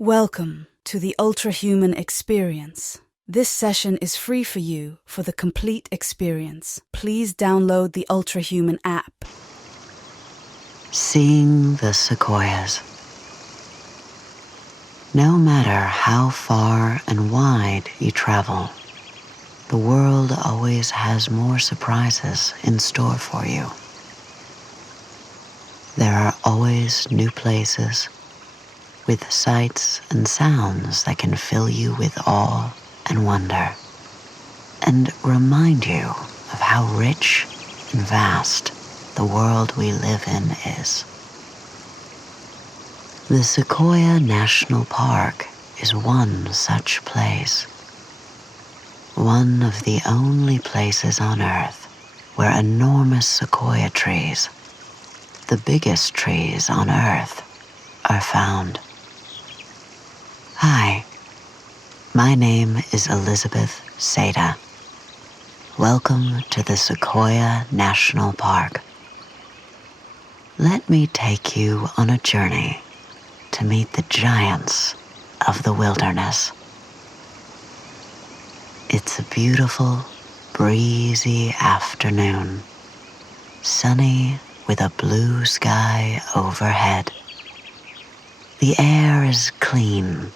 Welcome to the Ultrahuman experience. This session is free for you for the complete experience. Please download the Ultrahuman app. Seeing the sequoias. No matter how far and wide you travel, the world always has more surprises in store for you. There are always new places with sights and sounds that can fill you with awe and wonder and remind you of how rich and vast the world we live in is. The Sequoia National Park is one such place. One of the only places on Earth where enormous sequoia trees, the biggest trees on Earth, are found. Hi, my name is Elizabeth Seda. Welcome to the Sequoia National Park. Let me take you on a journey to meet the giants of the wilderness. It's a beautiful, breezy afternoon, sunny with a blue sky overhead. The air is clean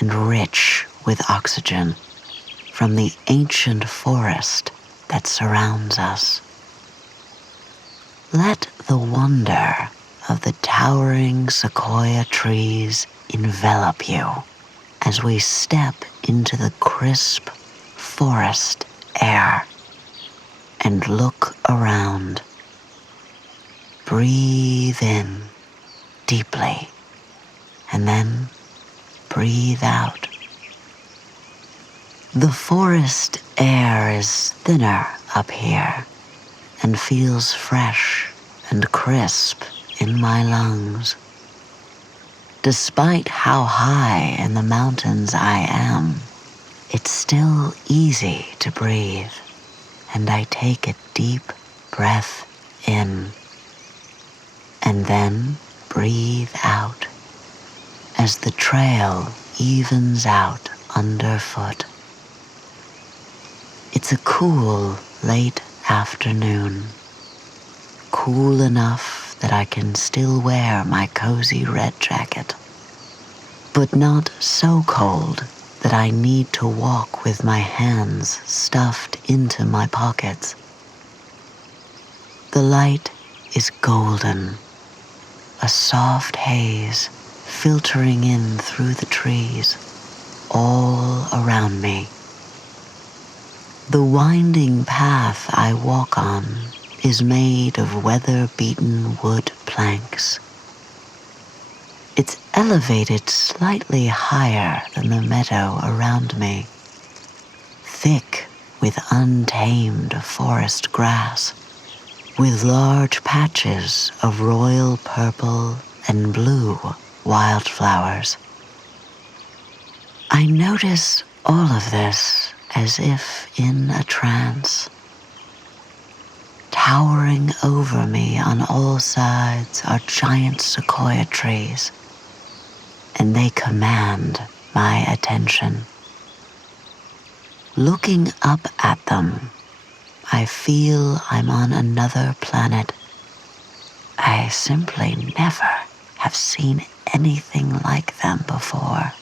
and rich with oxygen from the ancient forest that surrounds us. Let the wonder of the towering sequoia trees envelop you as we step into the crisp forest air and look around. Breathe in deeply and then breathe out. The forest air is thinner up here and feels fresh and crisp in my lungs. Despite how high in the mountains I am, it's still easy to breathe, and I take a deep breath in, and then breathe out as the trail evens out underfoot. It's a cool, late afternoon, cool enough that I can still wear my cozy red jacket, but not so cold that I need to walk with my hands stuffed into my pockets. The light is golden, a soft haze filtering in through the trees all around me. The winding path I walk on is made of weather-beaten wood planks. It's elevated slightly higher than the meadow around me, thick with untamed forest grass, with large patches of royal purple and blue wildflowers. I notice all of this as if in a trance. Towering over me on all sides are giant sequoia trees, and they command my attention. Looking up at them, I feel I'm on another planet. I simply never have seen anything like them before.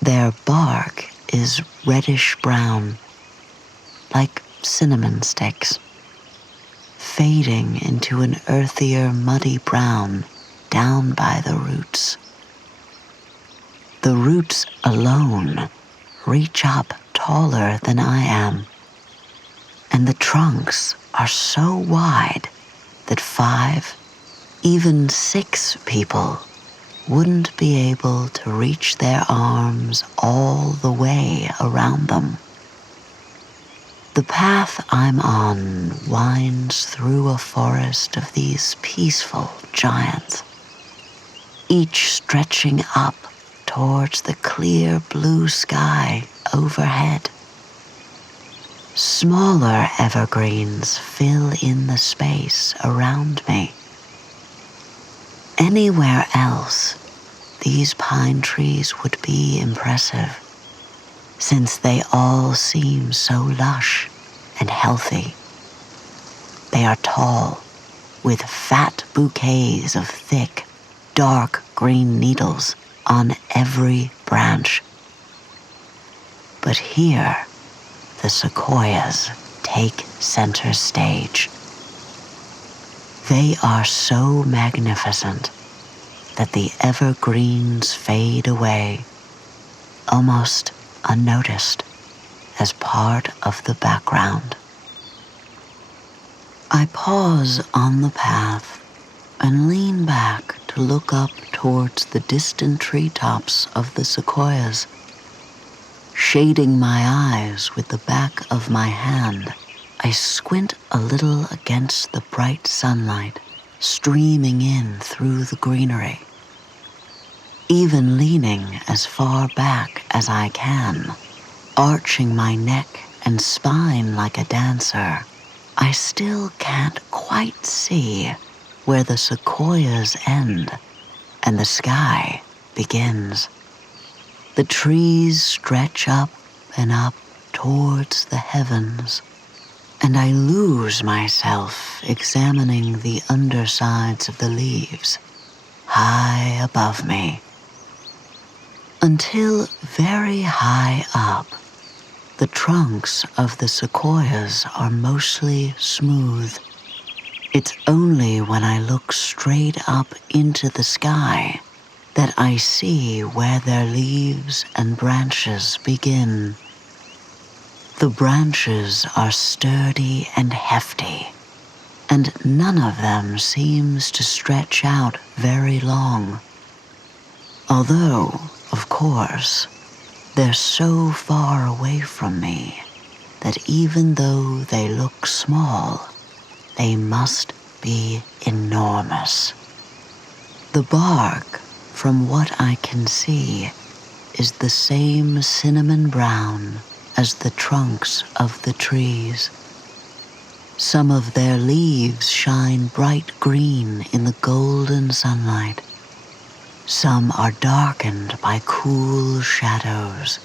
Their bark is reddish-brown, like cinnamon sticks, fading into an earthier, muddy brown down by the roots. The roots alone reach up taller than I am, and the trunks are so wide that 5, even 6 people wouldn't be able to reach their arms all the way around them. The path I'm on winds through a forest of these peaceful giants, each stretching up towards the clear blue sky overhead. Smaller evergreens fill in the space around me. Anywhere else, these pine trees would be impressive, since they all seem so lush and healthy. They are tall, with fat bouquets of thick, dark green needles on every branch. But here, the sequoias take center stage. They are so magnificent that the evergreens fade away, almost unnoticed, as part of the background. I pause on the path and lean back to look up towards the distant treetops of the sequoias. Shading my eyes with the back of my hand, I squint a little against the bright sunlight streaming in through the greenery. Even leaning as far back as I can, arching my neck and spine like a dancer, I still can't quite see where the sequoias end and the sky begins. The trees stretch up and up towards the heavens, and I lose myself examining the undersides of the leaves high above me. Until very high up, the trunks of the sequoias are mostly smooth. It's only when I look straight up into the sky that I see where their leaves and branches begin. The branches are sturdy and hefty, and none of them seems to stretch out very long. Although, of course, they're so far away from me that even though they look small, they must be enormous. The bark, from what I can see, is the same cinnamon brown as the trunks of the trees. Some of their leaves shine bright green in the golden sunlight. Some are darkened by cool shadows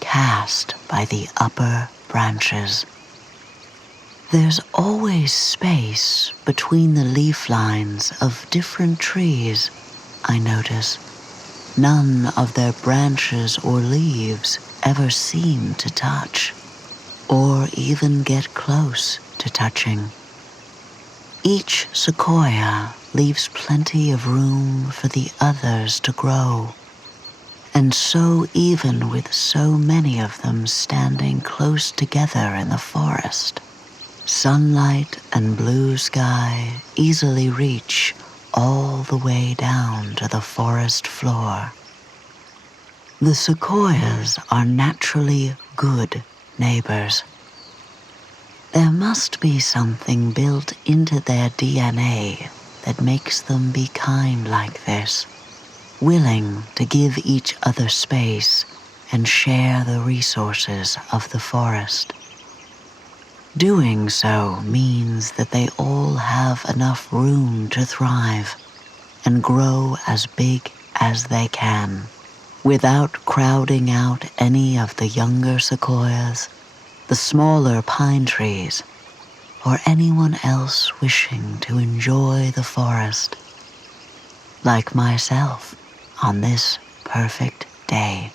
cast by the upper branches. There's always space between the leaf lines of different trees, I notice. None of their branches or leaves ever seem to touch, or even get close to touching. Each sequoia leaves plenty of room for the others to grow, and so even with so many of them standing close together in the forest, sunlight and blue sky easily reach all the way down to the forest floor. The sequoias are naturally good neighbors. There must be something built into their DNA that makes them be kind like this, willing to give each other space and share the resources of the forest. Doing so means that they all have enough room to thrive and grow as big as they can, without crowding out any of the younger sequoias, the smaller pine trees, or anyone else wishing to enjoy the forest, like myself on this perfect day.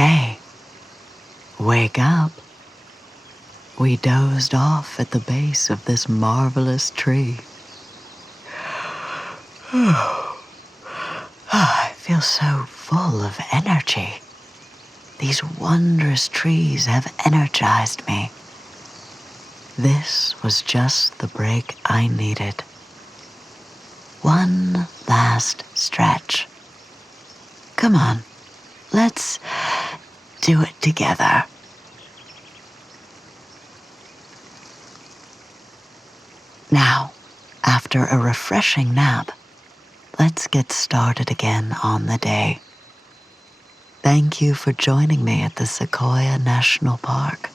Hey, wake up. We dozed off at the base of this marvelous tree. I feel so full of energy. These wondrous trees have energized me. This was just the break I needed. One last stretch. Come on, let's do it together. Now, after a refreshing nap, let's get started again on the day. Thank you for joining me at the Sequoia National Park.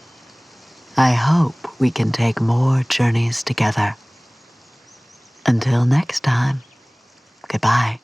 I hope we can take more journeys together. Until next time, goodbye.